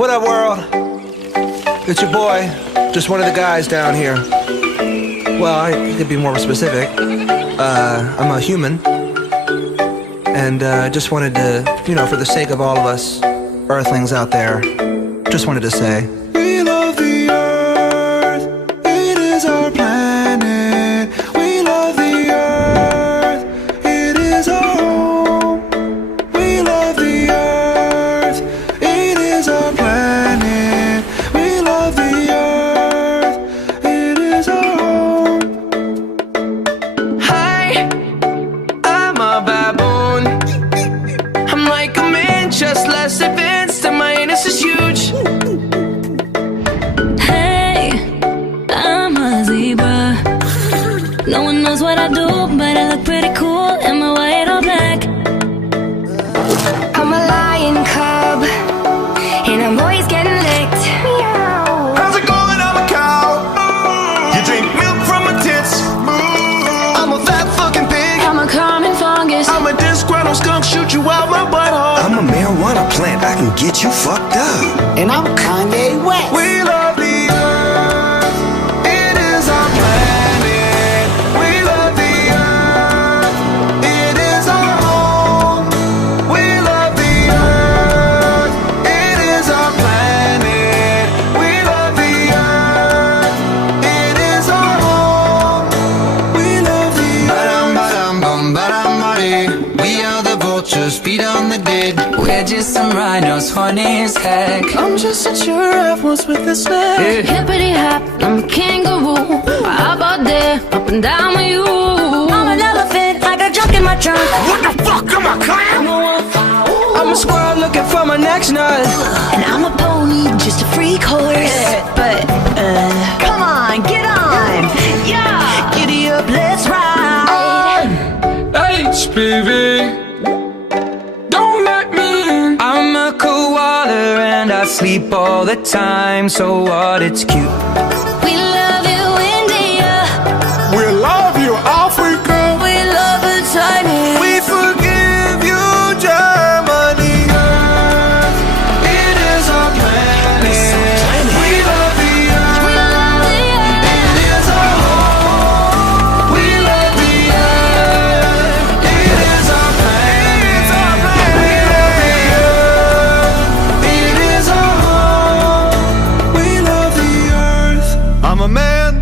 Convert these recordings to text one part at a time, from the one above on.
What up, world? It's your boy, just one of the guys down here. Well, I could be more specific. I'm a human. And just wanted to, you know, for the sake of all of us earthlings out there, just wanted to say, we love the earth, it is our planet. We love the earth, it is our home. We love the earth, it is our planet. We love the earth, it is our home. Hi, I'm a baboon. I'm like a man, just less advanced, and my anus is huge. Hey, I'm a zebra. No one knows what I do, but I look pretty cool in my white or black. I'm a lion cub, and I'm always getting licked. How's it going? I'm a cow. You drink milk from my tits. I'm a fat fucking pig. I'm a common fungus. I'm a disgruntled skunk, shoot you out my butthole. I'm a marijuana plant, I can get you fucked up. And I'm Kanye West. We love the earth, it is our planet. We love the earth, it is our home. We love the earth, it is our planet. We love the earth, it is our home. We love the earth. We are the vultures, feed on the dead. We're just some rhinos, funny as heck. I'm just a giraffe once with a snake. Hippity hop, I'm a kangaroo. How about that? Up and down with you. I'm an elephant, I got junk in my trunk. What the fuck? Am I clown? I'm a squirrel looking for my next nut. And I'm a pony, just a freak horse. But, come on, get on. Yeah, giddy up, let's ride. HPV, don't let me in. I'm a koala and I sleep all the time. So what? It's cute. We love you, India. We love you, Africa. We love you, China. We forgive you, Germany. Earth, it is our planet. We love the earth. We love the earth. It is our home. We love the earth. It is our planet. We love the earth. It is our home. We love the earth. I'm a man.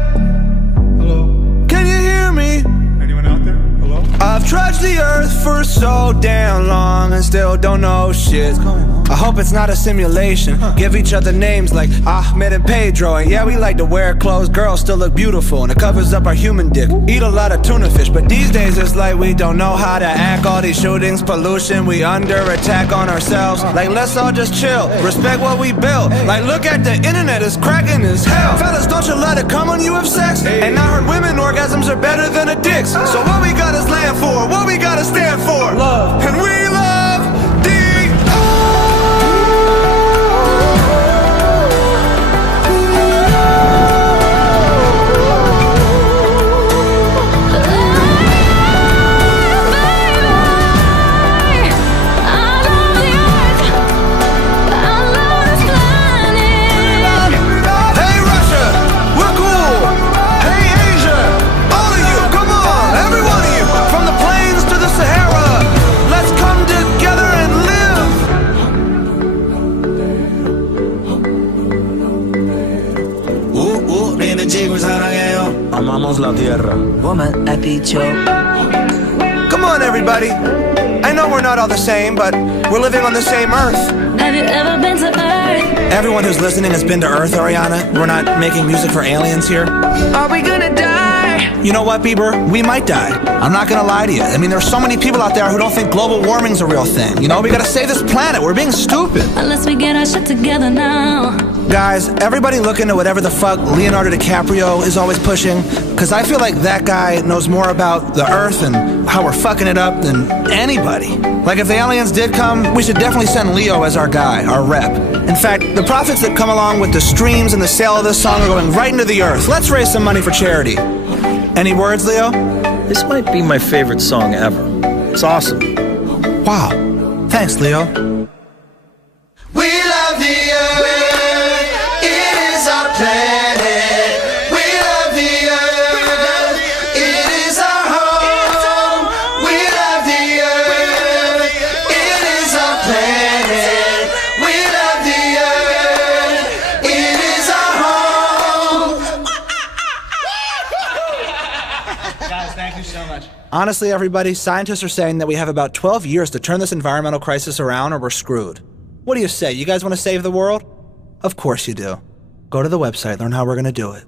Hello. Can you hear me? Anyone out there? Hello? I've trudged the earth for so damn long and still don't know shit. I hope it's not a simulation. Give each other names like Ahmed and Pedro. And yeah, we like to wear clothes, girls still look beautiful, and it covers up our human dick. Eat a lot of tuna fish, but these days it's like we don't know how to act. All these shootings, pollution, we under attack on ourselves. Like, let's all just chill, respect what we built. Like, look at the internet, it's cracking as hell. Fellas, don't you let it come when you have sex. And I heard women orgasms are better than a dick's. So what we gotta stand for, what we gotta stand for, love. And we love the Hey Russia, we're cool. Hey Asia, all of you, come on, every one of you, from the plains to the Sahara, let's come together and live. Nene chicos, 사랑해요. Amamos la tierra. Woman, I beat you. Come on everybody, I know we're not all the same, but we're living on the same earth. Have you ever been to Earth? Everyone who's listening has been to Earth, Ariana. We're not making music for aliens here. Are we gonna die? You know what, Bieber? We might die. I'm not gonna lie to you. I mean, there's so many people out there who don't think global warming's a real thing. You know, we gotta save this planet. We're being stupid. Unless we get our shit together now. Guys, everybody look into whatever the fuck Leonardo DiCaprio is always pushing, because I feel like that guy knows more about the Earth and how we're fucking it up than anybody. Like, if the aliens did come, we should definitely send Leo as our guy, our rep. In fact, the profits that come along with the streams and the sale of this song are going right into the Earth. Let's raise some money for charity. Any words, Leo? This might be my favorite song ever. It's awesome. Wow. Thanks, Leo. We love the earth. Honestly, everybody, scientists are saying that we have about 12 years to turn this environmental crisis around or we're screwed. What do you say? You guys want to save the world? Of course you do. Go to the website, learn how we're going to do it.